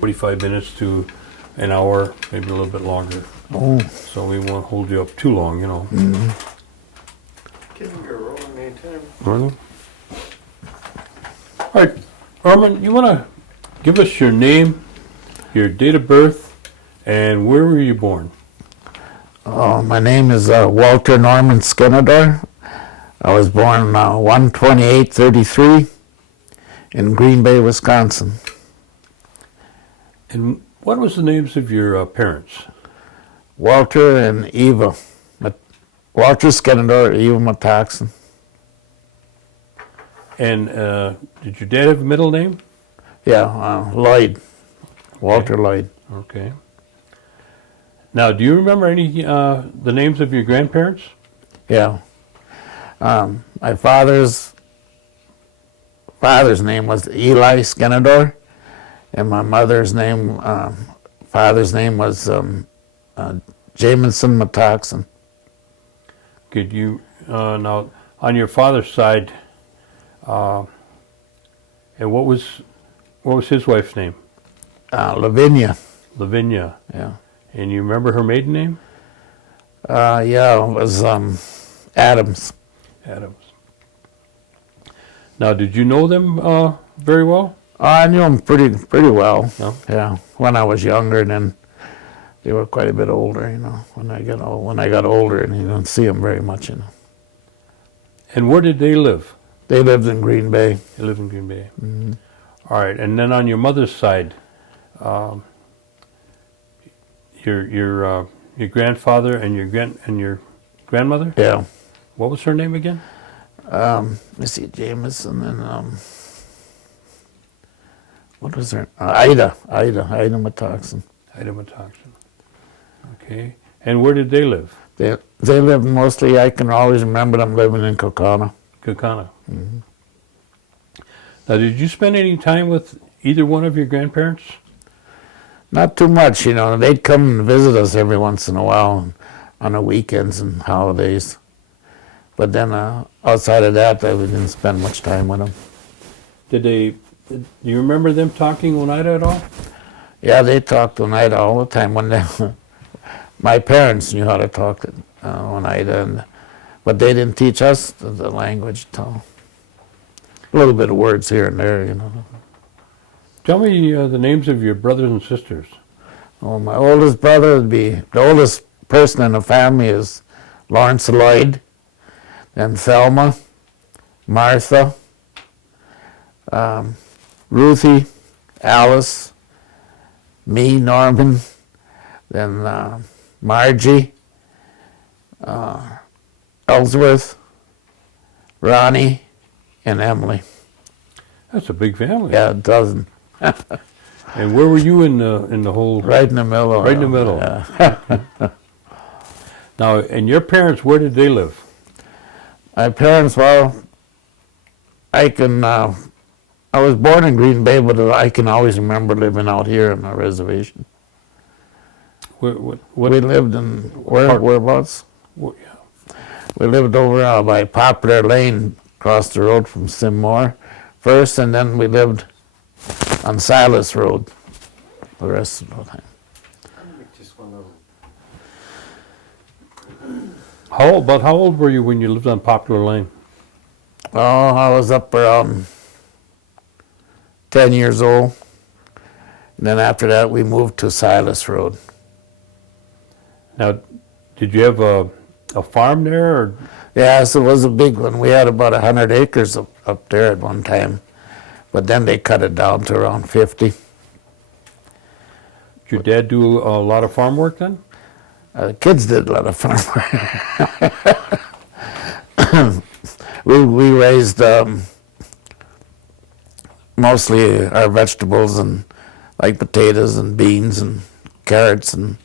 45 minutes to an hour, maybe a little bit longer. Oh. So we won't hold you up too long, you know. Mm-hmm. Can we roll anytime? Really? All right, Armin, you want to give us your name, your date of birth, and where were you born? My name is Walter Norman Skenandore. I was born 1/28/33 in Green Bay, Wisconsin. And what was the names of your parents? Walter and Eva. Walter Skenandore, Eva Mataxen. And did your dad have a middle name? Yeah, Lloyd. Walter Lloyd. Okay. Now, do you remember any the names of your grandparents? Yeah. My father's name was Eli Skenandore, and my father's name was Jamison Mataxen. Could you now on your father's side? And what was his wife's name? Lavinia. Lavinia. Yeah. And you remember her maiden name? Yeah, it was Adams. Adams. Now, did you know them very well? I knew them pretty well. No? Yeah, when I was younger, and then they were quite a bit older. You know, when I got older, and you don't see them very much. You know. And where did they live? They lived in Green Bay. They lived in Green Bay. Mm-hmm. All right. And then on your mother's side, your grandfather and your grandmother. Yeah. What was her name again? Let me see, Jameson and what was her? Ida Mataxen. Ida Mataxen. Okay. And where did they live? They lived mostly. I can always remember them living in Kokana. Kokana. Mm-hmm. Now, did you spend any time with either one of your grandparents? Not too much, you know. They'd come and visit us every once in a while on the weekends and holidays. But then outside of that, we didn't spend much time with them. Do you remember them talking Oneida at all? Yeah, they talked Oneida all the time. My parents knew how to talk Oneida, but they didn't teach us the language at all. A little bit of words here and there, you know. Tell me the names of your brothers and sisters. Well, my oldest brother would be, the oldest person in the family is Lawrence Lloyd, then Thelma, Martha, Ruthie, Alice, me, Norman, then Margie, Ellsworth, Ronnie, and Emily. That's a big family. Yeah, a dozen. And where were you in the whole? Right in the middle. Right in the middle. Yeah. Now, and your parents, where did they live? My parents, well, I was born in Green Bay, but I can always remember living out here on the reservation. What We lived in, whereabouts? yeah. We lived over by Poplar Lane, across the road from Simmore first, and then we lived on Silas Road the rest of the time. Just one of them. How old were you when you lived on Poplar Lane? Oh, I was up around 10 years old. And then after that, we moved to Silas Road. Now, did you have a farm there? Or? Yes, it was a big one. We had about 100 acres up there at one time. But then they cut it down to around 50. Did your dad do a lot of farm work then? The kids did a lot of farm work. we raised mostly our vegetables, and like potatoes and beans and carrots and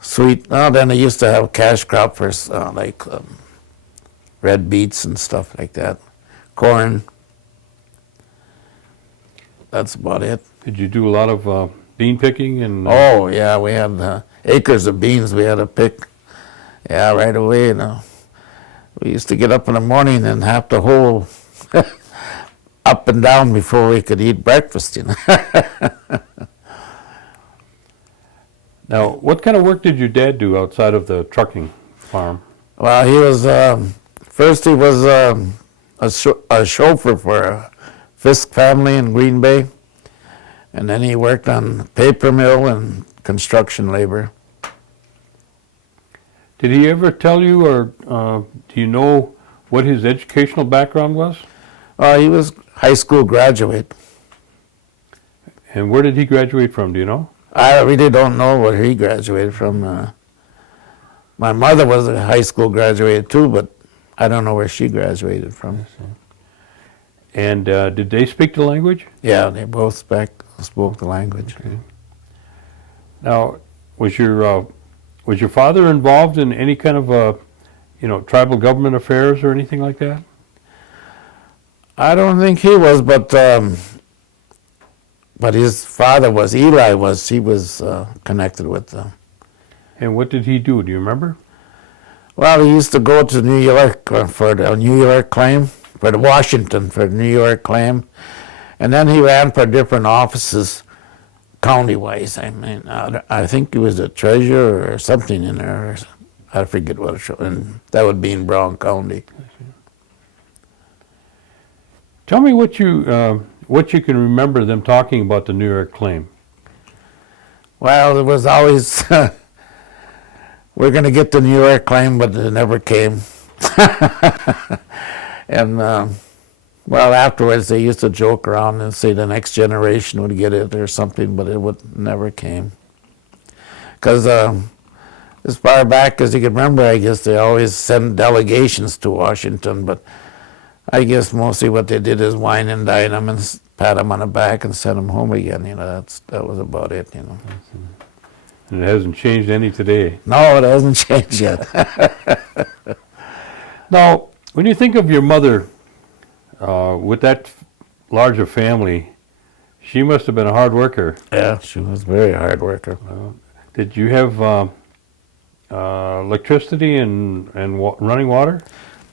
sweet. Oh, then I used to have cash crop for like red beets and stuff like that, corn. That's about it. Did you do a lot of bean picking and? Oh yeah, we had acres of beans we had to pick. Yeah, right away. You know, we used to get up in the morning and have to hoe up up and down before we could eat breakfast, you know. Now, what kind of work did your dad do outside of the trucking farm? Well, he was, first he was a chauffeur for a Fisk family in Green Bay, and then he worked on paper mill and construction labor. Did he ever tell you, or do you know what his educational background was? He was high school graduate. And where did he graduate from, do you know? I really don't know where he graduated from. My mother was a high school graduate too, but I don't know where she graduated from. And did they speak the language? Yeah, they both spoke the language. Okay. Now, was your father involved in any kind of tribal government affairs or anything like that? I don't think he was, but his father was, Eli was, he was connected with them. And what did he do? Do you remember? Well, he used to go to New York for the New York claim, for the Washington, for the New York claim. And then he ran for different offices county-wise. I mean, I think he was a treasurer or something in there. I forget what it was. And that would be in Brown County. Tell me what you can remember them talking about the New York claim. Well, it was always, we're going to get the New York claim, but it never came. And, well, afterwards they used to joke around and say the next generation would get it or something, but it never came. Because as far back as you can remember, I guess they always sent delegations to Washington, but I guess mostly what they did is wine and dine them and pat them on the back and send them home again. You know, that was about it. You know. And it hasn't changed any today. No, it hasn't changed yet. Now, when you think of your mother, with that large a family, she must have been a hard worker. Yeah, she was a very hard worker. Did you have electricity and running water?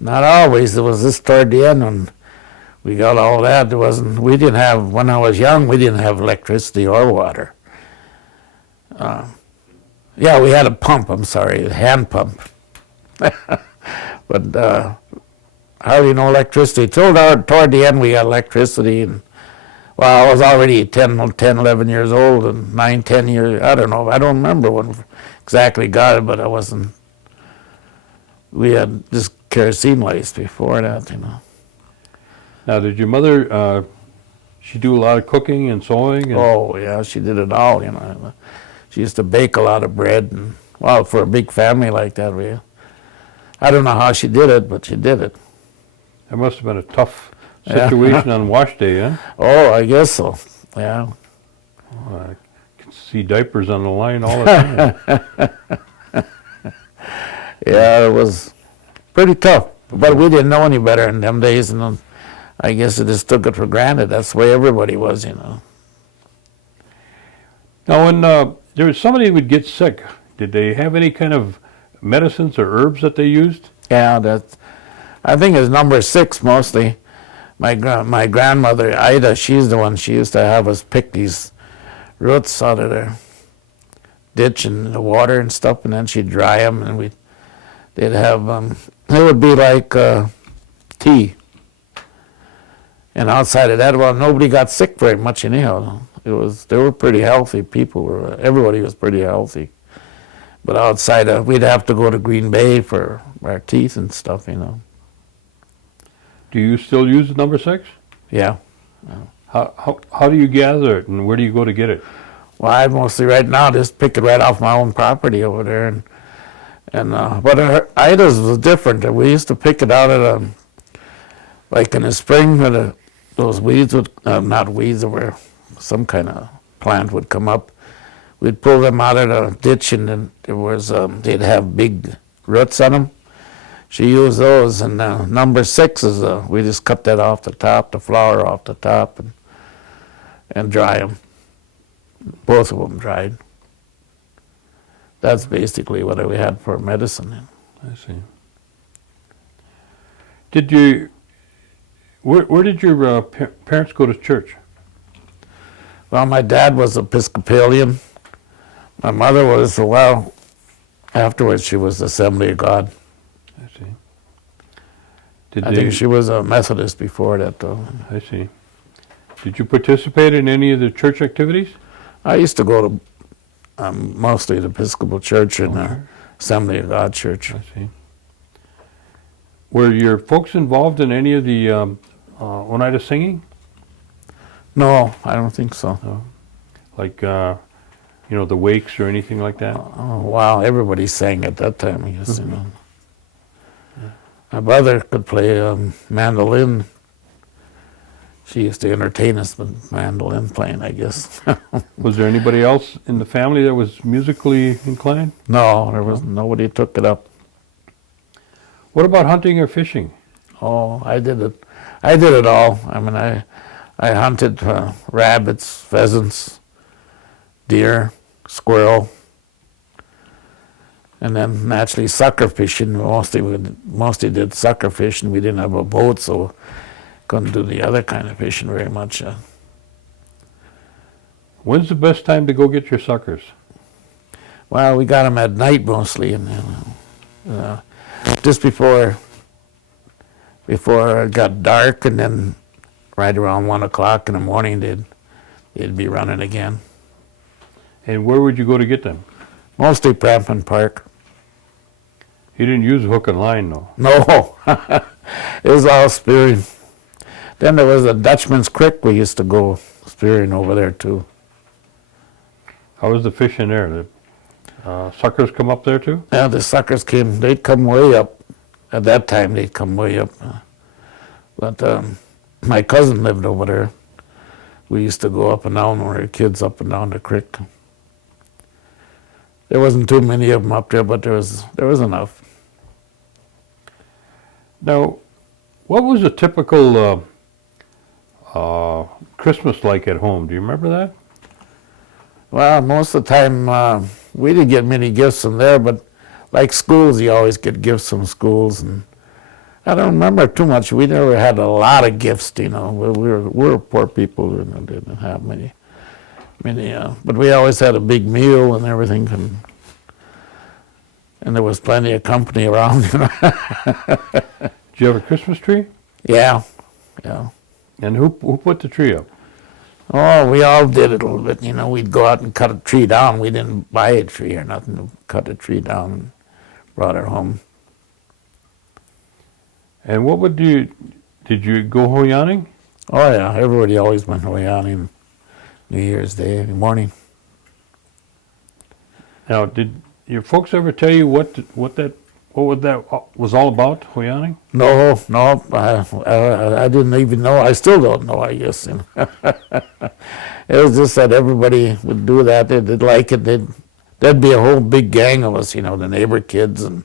Not always. There was this toward the end when we got all that. We didn't have, when I was young, we didn't have electricity or water. Yeah, we had a pump, a hand pump. But hardly no electricity. Toward the end we got electricity. And, well, I was already 10, 11 years old and 9, 10 years, I don't know. I don't remember when exactly got it, but I wasn't. We had just kerosene lights before that, you know. Now, did your mother, she do a lot of cooking and sewing? Oh, yeah, she did it all, you know. She used to bake a lot of bread. And, well, for a big family like that, I don't know how she did it, but she did it. That must have been a tough situation on wash day, huh? Oh, I guess so, yeah. Oh, I can see diapers on the line all the time. Yeah, it was pretty tough, but we didn't know any better in them days, and I guess I just took it for granted. That's the way everybody was, you know. Now, when there was somebody who would get sick, did they have any kind of medicines or herbs that they used? Yeah, I think it's number 6 mostly. My grandmother, Ida, she's the one, she used to have us pick these roots out of the ditch and the water and stuff, and then she'd dry them, and they'd have, it would be like tea. And outside of that, well, nobody got sick very much anyhow. They were pretty healthy people. Everybody was pretty healthy. But outside of, we'd have to go to Green Bay for our teeth and stuff, you know. Do you still use the number 6? Yeah. How do you gather it, and where do you go to get it? Well, I mostly right now just pick it right off my own property over there, but Ida's was different. We used to pick it out at like in the spring when those weeds would, not weeds, where some kind of plant would come up. We'd pull them out of the ditch, and then they'd have big roots on them. She used those, and number 6 is we just cut that off the top, the flower off the top, and dry them. Both of them dried. That's basically what we had for medicine. I see. Did you, Where did your parents go to church? Well, my dad was Episcopalian. My mother was, well, afterwards she was Assembly of God. I see. Did I think she was a Methodist before that, though. I see. Did you participate in any of the church activities? I used to go to mostly the Episcopal Church and the sure. Assembly of God Church. I see. Were your folks involved in any of the Oneida singing? No, I don't think so. Like, the wakes or anything like that? Oh, wow, everybody sang at that time, I guess, you know. My brother could play mandolin. She used to entertain us with mandolin playing, I guess. Was there anybody else in the family that was musically inclined? No, there was nobody took it up. What about hunting or fishing? Oh, I did it. I did it all. I mean, I hunted rabbits, pheasants, deer, squirrel, and then naturally sucker fishing. Mostly did sucker fishing. We didn't have a boat, so couldn't do the other kind of fishing very much. When's the best time to go get your suckers? Well, we got them at night mostly, and just before it got dark, and then right around 1 o'clock in the morning, they'd be running again. And where would you go to get them? Mostly Prampton Park. You didn't use hook and line, though. No, it was all spearing. Then there was a Dutchman's Creek. We used to go spearing over there too. How was the fishing there? The suckers come up there too? Yeah, the suckers they'd come way up. At that time, they'd come way up. But my cousin lived over there. We used to go up and down when we were kids, up and down the creek. There wasn't too many of them up there, but there was enough. Now, what was a typical Christmas like at home? Do you remember that? Well, most of the time, we didn't get many gifts from there, but like schools, you always get gifts from schools. And I don't remember too much. We never had a lot of gifts, you know. We were poor people and didn't have many. But we always had a big meal and everything. And there was plenty of company around. Did you have a Christmas tree? Yeah. And who put the tree up? Oh, we all did it a little bit. You know, we'd go out and cut a tree down. We didn't buy a tree or nothing. We cut a tree down and brought it home. And did you go hoyaning? Oh, yeah. Everybody always went away on New Year's Day morning. Now, did your folks ever tell you what that was all about, hoyaning? No, I didn't even know. I still don't know, I guess. You know. It was just that everybody would do that. They'd like it. There'd be a whole big gang of us, you know, the neighbor kids and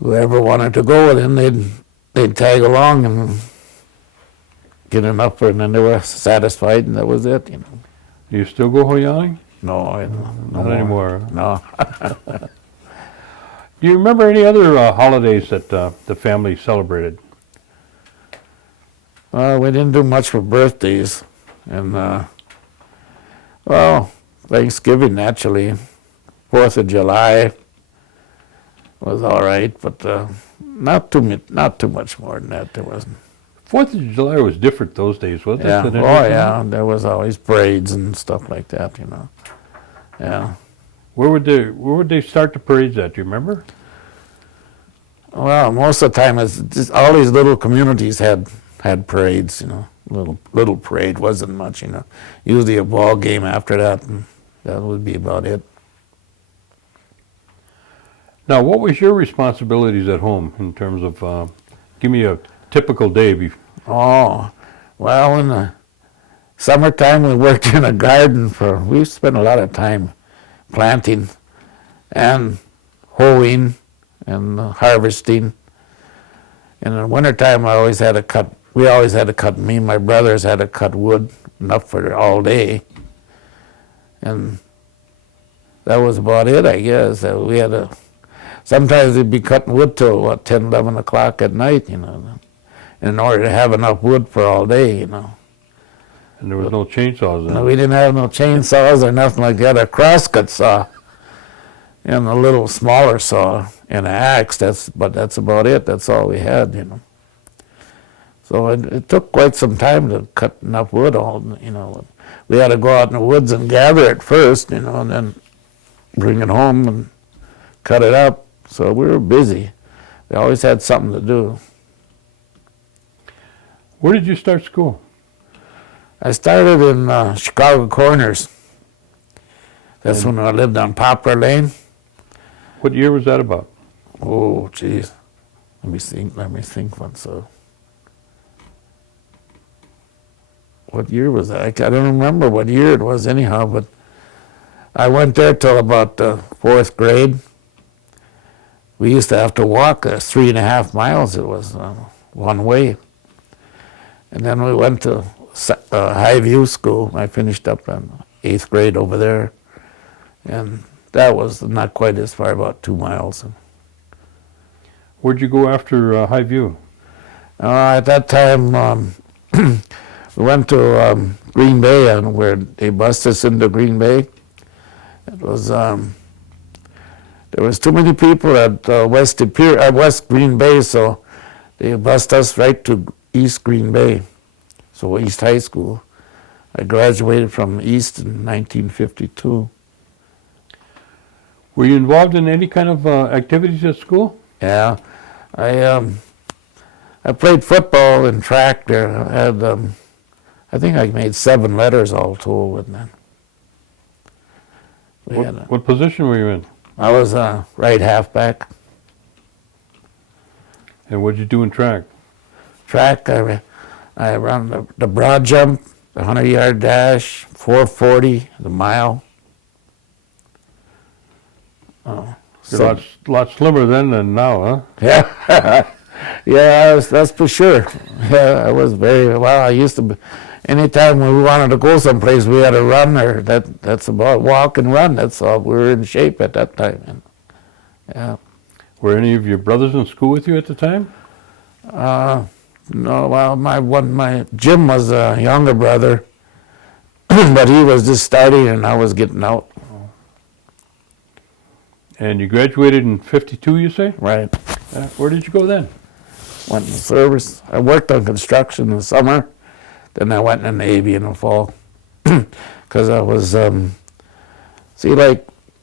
whoever wanted to go with them, they'd tag along and get enough, and then they were satisfied, and that was it, you know. Do you still go hoyaning? No, Not anymore. No. Do you remember any other holidays that the family celebrated? We didn't do much for birthdays, and well, Thanksgiving naturally, 4th of July was all right, but not too much more than that. There wasn't. 4th of July was different those days, wasn't Yeah. it? Oh yeah, there was always parades and stuff like that, you know. Yeah. Where would they start the parades at? Do you remember? Well, most of the time, it's just all these little communities had parades, you know. Little parade wasn't much, you know. Usually a ball game after that, and that would be about it. Now, what was your responsibilities at home in terms of? Give me a typical day. Oh, well, in the summertime, we worked in a garden we spent a lot of time planting and hoeing and harvesting. And in the wintertime, we always had to cut, me and my brothers had to cut wood enough for all day. And that was about it, I guess. sometimes we'd be cutting wood till, 10, 11 o'clock at night, in order to have enough wood for all day, And there was no chainsaws then? No, we didn't have no chainsaws or nothing like that. A crosscut saw and a little smaller saw and an axe. But that's about it. That's all we had, So it took quite some time to cut enough wood. We had to go out in the woods and gather it first, and then bring it home and cut it up. So we were busy. We always had something to do. Where did you start school? I started in Chicago Corners. That's when I lived on Poplar Lane. What year was that about? Oh, geez. Let me think one. So, what year was that? I don't remember what year it was anyhow, but I went there till about the 4th grade. We used to have to walk 3.5 miles. It was one way. And then we went to Highview School. I finished up in 8th grade over there. And that was not quite as far, about 2 miles. Where'd you go after Highview? At that time, we went to Green Bay, and where they bused us into Green Bay. It was there was too many people at West Green Bay, so they bused us right to East Green Bay, so East High School. I graduated from East in 1952. Were you involved in any kind of activities at school? Yeah, I played football and track there. I had, I think I made 7 letters all told with that. What position were you in? I was right halfback. And what'd you do in track? Track, I ran the broad jump, the 100-yard dash, 440, the mile. You're a lot slimmer then than now, huh? Yeah, yeah, that's for sure. Yeah, I was very well. I used to be, anytime we wanted to go someplace, we had to run, or that's about walk and run. That's all. We were in shape at that time. And, yeah. Were any of your brothers in school with you at the time? No, well, my Jim was a younger brother, but he was just starting, and I was getting out. And you graduated in 52, you say? Right. Where did you go then? Went in the service. I worked on construction in the summer. Then I went in the Navy in the fall. Because I was,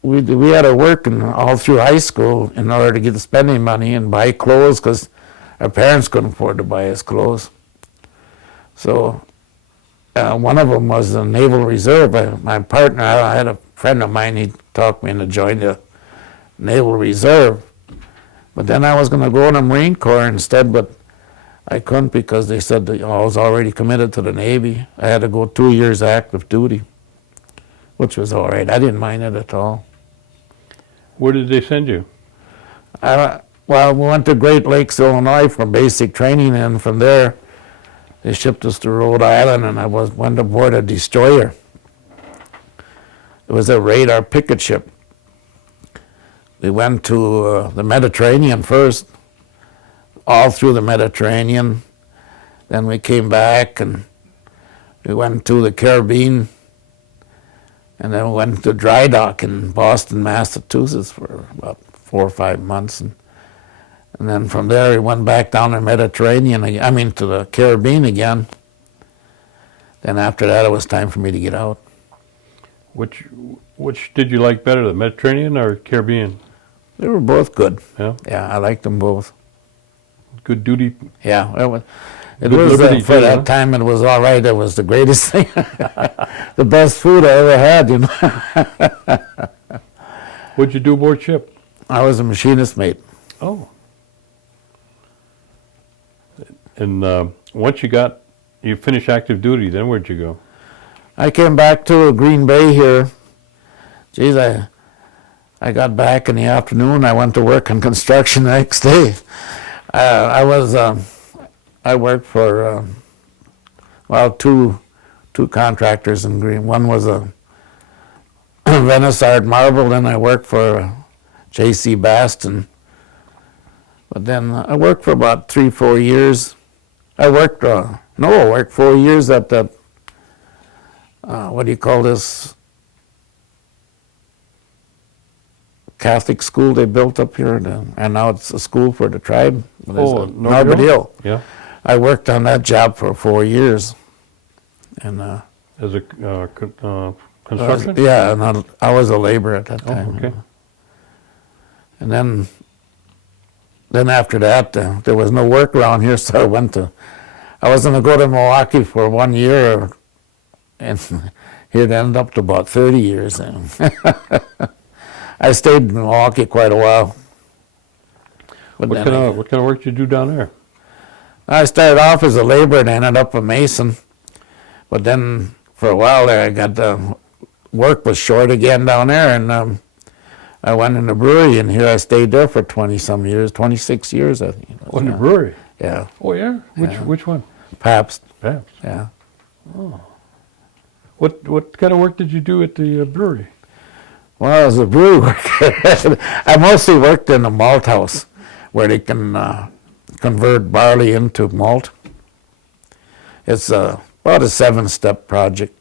we had to work all through high school in order to get the spending money and buy clothes, because our parents couldn't afford to buy us clothes. So one of them was the Naval Reserve. My partner, I had a friend of mine, he talked me into joining the Naval Reserve. But then I was going to go in the Marine Corps instead, but I couldn't, because they said that I was already committed to the Navy. I had to go 2 years active duty, which was all right. I didn't mind it at all. Where did they send you? Well, we went to Great Lakes, Illinois for basic training, and from there they shipped us to Rhode Island, and I went aboard a destroyer. It was a radar picket ship. We went to the Mediterranean first, all through the Mediterranean. Then we came back and we went to the Caribbean, and then we went to dry dock in Boston, Massachusetts for about 4 or 5 months. And then from there we went back down the Mediterranean, to the Caribbean again. Then after that it was time for me to get out. Which did you like better, the Mediterranean or Caribbean? They were both good. Yeah? Yeah, I liked them both. Good duty? Yeah, it Good was liberty for too, that huh? time. It was all right. It was the greatest thing, the best food I ever had. What'd you do aboard ship? I was a machinist mate. Oh. And once you finished active duty, then where'd you go? I came back to Green Bay here. Geez, I got back in the afternoon. I went to work on construction the next day. I worked for two contractors in Green. One was a Venice Art Marble. Then I worked for J.C. Baston. But then I worked for about 3-4 years. I worked 4 years at that, what do you call this, Catholic school they built up here, and now it's a school for the tribe. Norbert Hill. Yeah. I worked on that job for 4 years. And As a construction? yeah, and I was a laborer at that time. Oh, okay. And then after that, there was no work around here, so I was going to go to Milwaukee for 1 year, and it ended up to about 30 years. And I stayed in Milwaukee quite a while. But What kind of work did you do down there? I started off as a laborer and ended up a mason. But then for a while there, I got work was short again down there, and I went in the brewery, and here I stayed there for 20-some years, 26 years, I think. Oh, in the brewery? Yeah, Oh, yeah? Which one? Pabst, Perhaps. yeah. What kind of work did you do at the brewery? Well, as a brewery worker, I mostly worked in a malt house where they can convert barley into malt. It's about a 7-step project.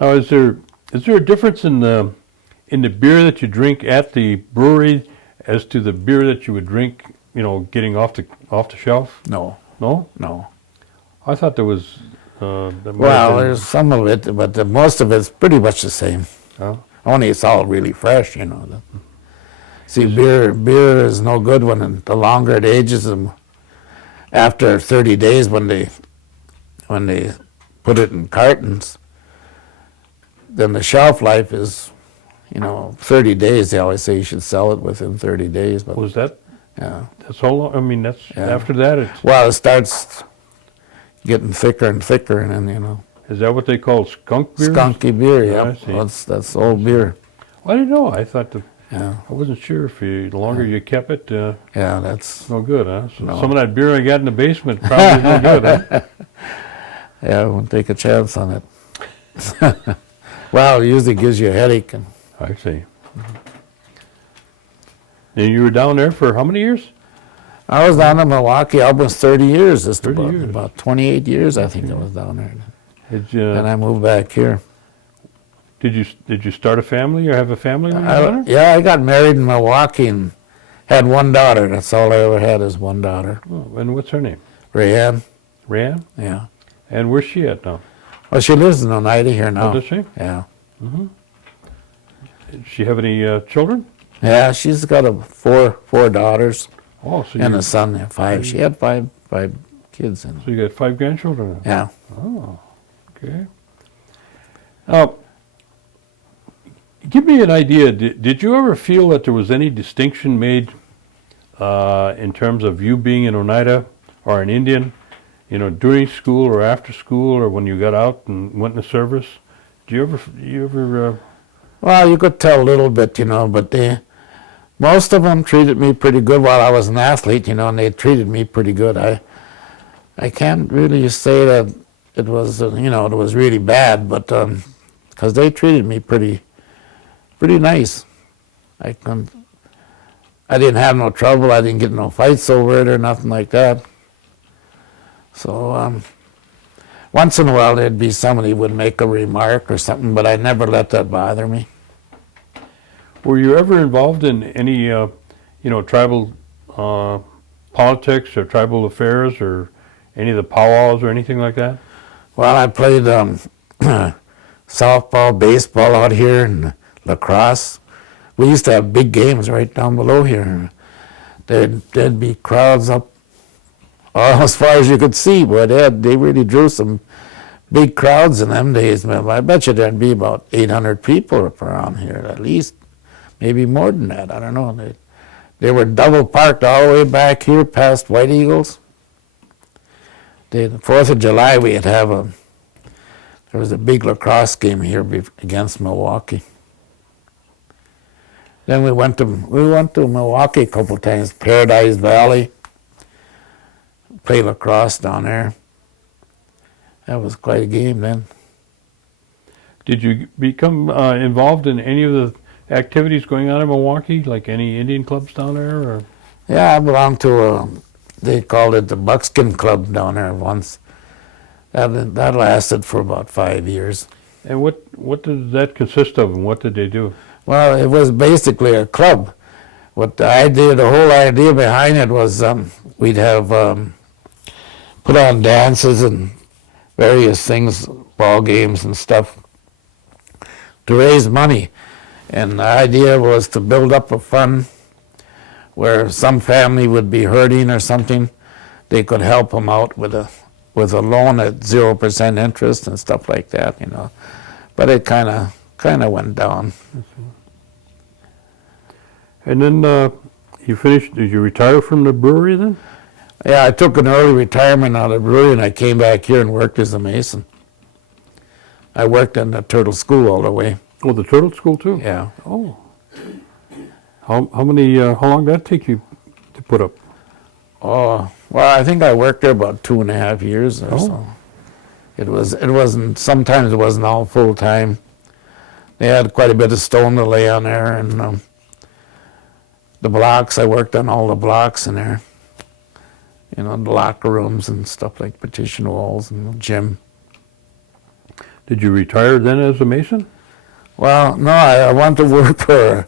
Now, is there a difference in the beer that you drink at the brewery as to the beer that you would drink, getting off the shelf? No, No? no. I thought there was. That might have Well, been- there's some of it, but most of it's pretty much the same. Oh. Only it's all really fresh, See, beer is no good the longer it ages. After 30 days, when they put it in cartons, then the shelf life is, 30 days. They always say you should sell it within 30 days. But Was that? yeah, That's how long? I mean, that's Yeah. after that. It's well, it starts getting thicker and thicker, and then is that what they call skunk beer? skunky beer. I Yeah, see. well, that's old beer. Well, I didn't know. I thought Yeah, I wasn't sure if the longer you kept it, yeah, that's no good, huh? So No. some of that beer I got in the basement probably no good, huh? yeah. I won't take a chance on it. Well, it usually gives you a headache. And I see. And you were down there for how many years? I was down in Milwaukee almost 30 years. Just 30 about, years. about 28 years, I think I was down there. Did you And I moved back here. did you start a family or have a family when you were down there? Yeah, I got married in Milwaukee and had one daughter. That's all I ever had is one daughter. Oh, and what's her name? Rayanne, Ryan? yeah. And where's she at now? Well, she lives in Oneida here now. Oh, does she? Yeah. Did she have any children? Yeah, she's got four daughters Oh, so and you, a son. 5. She had five kids. so you got 5 grandchildren now? Yeah. Oh, okay. Now, give me an idea. Did you ever feel that there was any distinction made in terms of you being an Oneida or an Indian, during school or after school or when you got out and went in the service? Do you ever? Well, you could tell a little bit, but most of them treated me pretty good while I was an athlete, and they treated me pretty good. I can't really say that it was, it was really bad, but because they treated me pretty nice. I didn't have no trouble. I didn't get no fights over it or nothing like that. So once in a while there'd be somebody would make a remark or something, but I never let that bother me. Were you ever involved in any, tribal politics or tribal affairs or any of the powwows or anything like that? Well, I played softball, baseball out here, and lacrosse. We used to have big games right down below here. There'd be crowds up as far as you could see. Boy, they really drew some big crowds in them days. I bet you there'd be about 800 people up around here at least. Maybe more than that. I don't know. They were double parked all the way back here past White Eagles. The 4th of July, there was a big lacrosse game here against Milwaukee. Then we went to Milwaukee a couple times, Paradise Valley, play lacrosse down there. That was quite a game then. Did you become involved in any of the activities going on in Milwaukee, like any Indian clubs down there, or? Yeah, I belonged to they called it the Buckskin Club down there once. That lasted for about 5 years. And what does that consist of, and what did they do? Well, it was basically a club. What the whole idea behind it was we'd have put on dances and various things, ball games and stuff, to raise money. And the idea was to build up a fund where some family would be hurting or something, they could help them out with a loan at 0% interest and stuff like that, you know. But it kind of went down. And then did you retire from the brewery then? Yeah, I took an early retirement out of the brewery and I came back here and worked as a mason. I worked in the turtle school all the way. Oh, the turtle school too? Yeah. Oh. How long did that take you to put up? Oh, well, I think I worked there about 2.5 years or so. Sometimes it wasn't all full time. They had quite a bit of stone to lay on there, and the blocks, I worked on all the blocks in there. You know, the locker rooms and stuff like partition walls and the gym. Did you retire then as a mason? Well, no, I wanted to work for,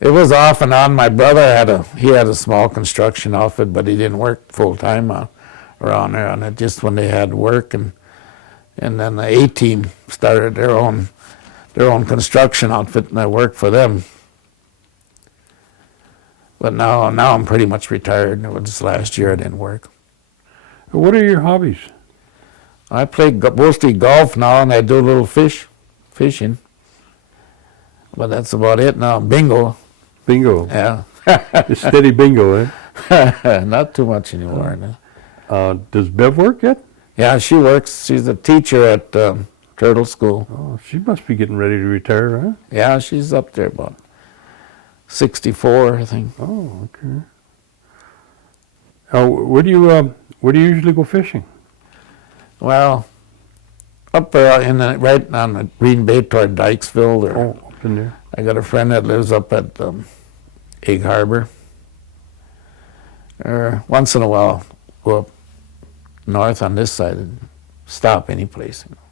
it was off and on. My brother had a small construction outfit, but he didn't work full time around there on it, just when they had work. And then the A-team started their own construction outfit, and I worked for them. But now I'm pretty much retired. It was last year I didn't work. What are your hobbies? I play mostly golf now, and I do a little fishing. But that's about it now. Bingo. Bingo. Yeah. It's steady bingo, eh? Not too much anymore. No. Does Bev work yet? Yeah, she works. She's a teacher at Turtle School. Oh, she must be getting ready to retire, huh? Yeah, she's up there about 64, I think. Oh, okay. Where do you usually go fishing? Well, up there right on the Green Bay toward Dykesville. Oh, up in there. I got a friend that lives up at Egg Harbor. Once in a while, go up north on this side and stop any place. You know.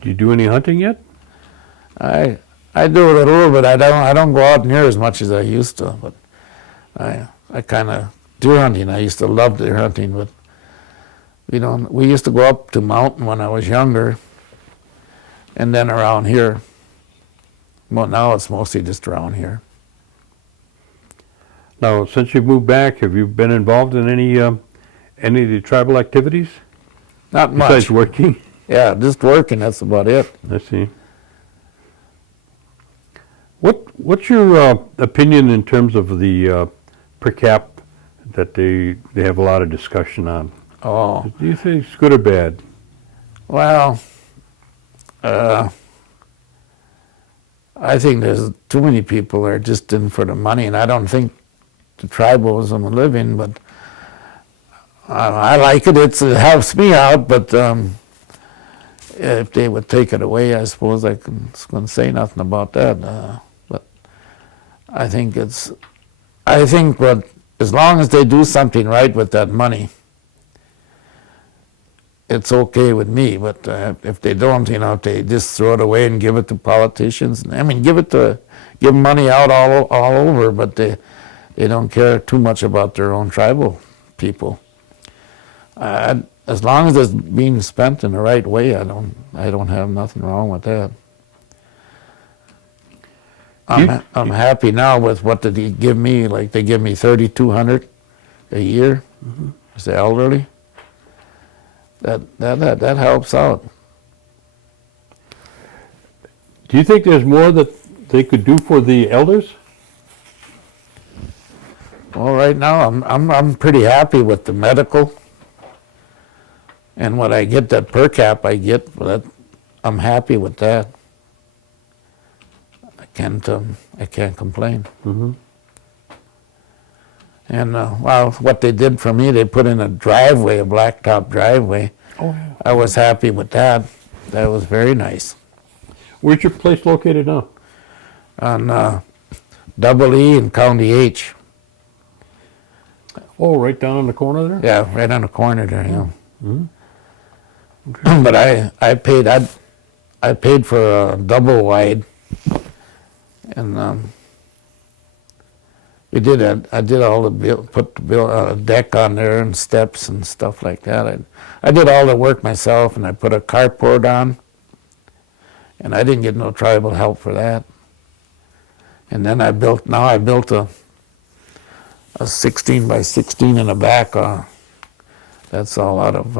Do you do any hunting yet? I do it a little bit. I don't go out near as much as I used to, but I kind of deer hunting. I used to love deer hunting, but we used to go up to mountain when I was younger, and then around here. Well, now it's mostly just around here. Now, since you've moved back, have you been involved in any of the tribal activities? Not much. Besides working? Yeah, just working. That's about it. I see. What's your opinion in terms of the per cap that they have a lot of discussion on? Oh, Do you think it's good or bad? well, I think there's too many people that are just in for the money, and I don't think the tribalism of living, but I like it. It helps me out, but if they would take it away, I suppose I couldn't say nothing about that. But I think as long as they do something right with that money, it's okay with me. But if they don't, if they just throw it away and give it to politicians, I mean, give money out all over, but they don't care too much about their own tribal people. As long as it's being spent in the right way, I don't have nothing wrong with that. I'm happy now with what did he give me? Like they give me $3,200 a year as the elderly. That helps out. Do you think there's more that they could do for the elders? Well, right now I'm pretty happy with the medical, and what I get, that per cap I get, I'm happy with that. I can't complain. Mm-hmm. And what they did for me, they put in a driveway, a blacktop driveway. Oh, yeah. I was happy with that. That was very nice. Where's your place located now? On Double E and County H. Oh, right down in the corner there? Yeah, right on the corner there, yeah. Mhm. But I paid for a double wide, and I did all the put the deck on there and steps and stuff like that. I did all the work myself, and I put a carport on, and I didn't get no tribal help for that. And then I built a 16 by 16 in the back. That's all out of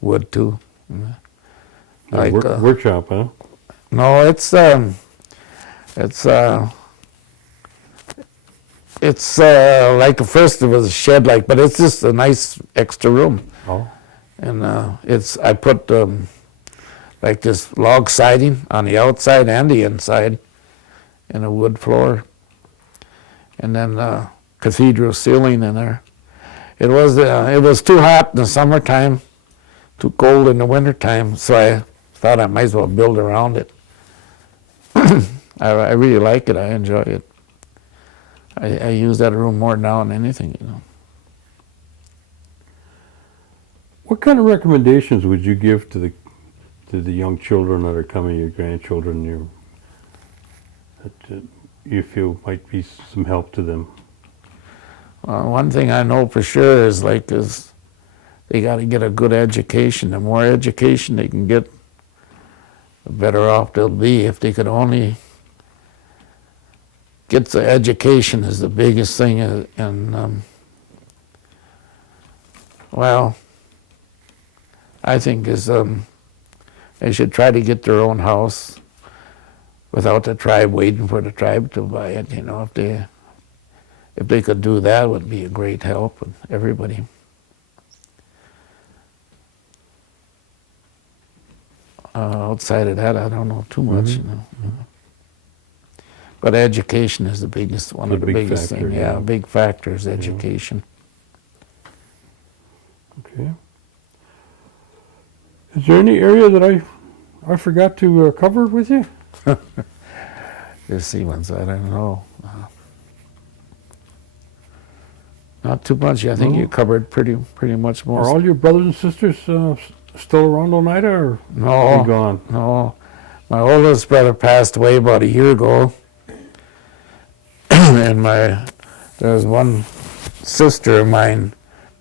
wood too. Like, workshop, huh? no, it's like the first it was a shed, but it's just a nice extra room. Oh. And I put like this log siding on the outside and the inside, and a wood floor, and then cathedral ceiling in there. It was too hot in the summertime, too cold in the wintertime, so I thought I might as well build around it. I really like it. I enjoy it. I use that room more now than anything, you know. What kind of recommendations would you give to the young children that are coming, your grandchildren, that you feel might be some help to them? One thing I know for sure is they got to get a good education. The more education they can get, the better off they'll be. If they could only get the education is the biggest thing, and well, I think they should try to get their own house without the tribe waiting for the tribe to buy it. You know, if they could do that, it would be a great help with everybody. Outside of that, I don't know too much. You know. But education is the biggest, one of the biggest things. Yeah, a big factor is education. Okay. Is there any area that I forgot to cover with you? There's sea ones, I don't know. Not too much. I think No? you covered pretty much most. Are all your brothers and sisters still around Oneida, or No, you gone? no. My oldest brother passed away about a year ago, and there's one sister of mine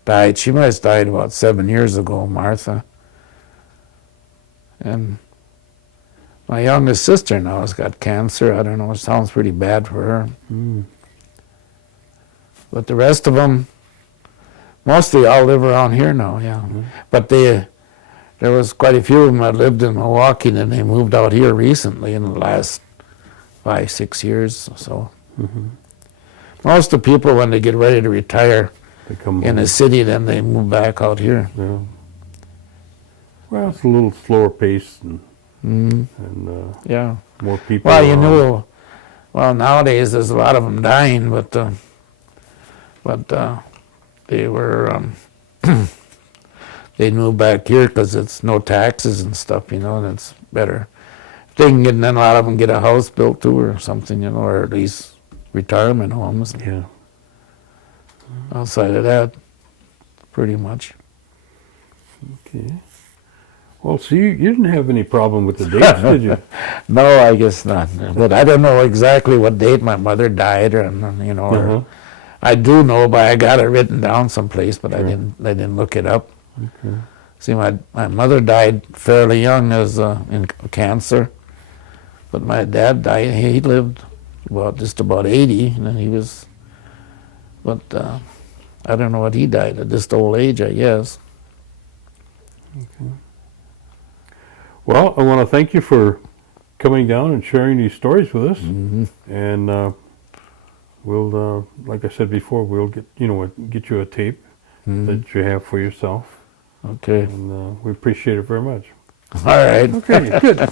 died. She must have died about 7 years ago, Martha. And my youngest sister now has got cancer. I don't know, it sounds pretty bad for her. Mm. But the rest of them, mostly all live around here now, yeah. Mm-hmm. But there was quite a few of them that lived in Milwaukee, and they moved out here recently in the last 5-6 years or so. Mm-hmm. Most of the people, when they get ready to retire They come in home. the city, then they move back out here. Yeah. Well, it's a little slower pace and Yeah. more people. Well, you around. know, nowadays there's a lot of them dying, but they were they moved back here because it's no taxes and stuff, you know, and it's better. If they can get, then a lot of them get a house built too or something, you know, or at least retirement homes. Yeah. Outside of that, pretty much. Okay. Well, see, you didn't have any problem with the dates, did you? No, I guess not. But I don't know exactly what date my mother died, or you know. Uh-huh. Or, I do know, but I got it written down someplace, but Sure. I didn't look it up. Okay. See, my mother died fairly young as in cancer, but my dad died. He lived just about 80, and then he was. But I don't know what he died at, just old age, I guess. Well, I want to thank you for coming down and sharing these stories with us. Mm-hmm. And we'll, like I said before, we'll get you a tape that you have for yourself. Okay. And we appreciate it very much. All right. Okay, good.